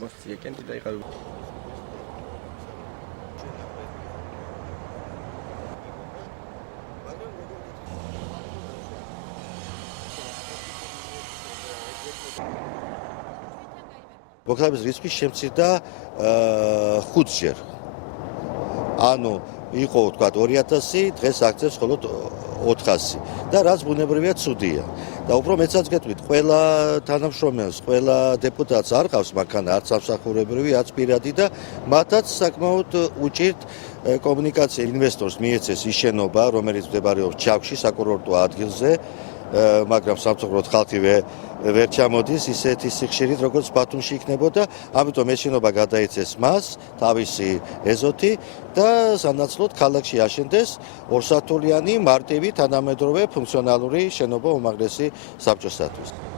მოსწია კენტი დაიყავ მოქალაქის რისკი შემცირდა 5-ჯერ. ანუ იყო თქვა 2000, დღეს აქცევს მხოლოდ 400 და რაც ბუნებრივია ცუდია. და უფრო მეცაც გეტყვით, ყველა თანამშრომელს, ყველა დეპუტატს არ ყავს მანქანა, არც სამსახურებრივი, არც პირადი და მათაც საკმაოდ უჭირთ კომუნიკაცია ინვესტორს მიეცეს ის შენობა, რომელიც მდებარეობს ჩავში, საკურორტო ადგილზე, მაგრამ სამწუხაროდ ხალხი ვერ ჩამოდის ისეთი სიხშირით, როგორც ბათუმში იქნებოდა, ამიტომ ეს შენობა გადაიცეს მას, თავისი ეზოთი და სანაცვლოდ ქალაქში აშენდეს ორსართულიანი მარტივი თანამედროვე ფუნქციონალური შენობა უმაღლესი საბჭოსათვის.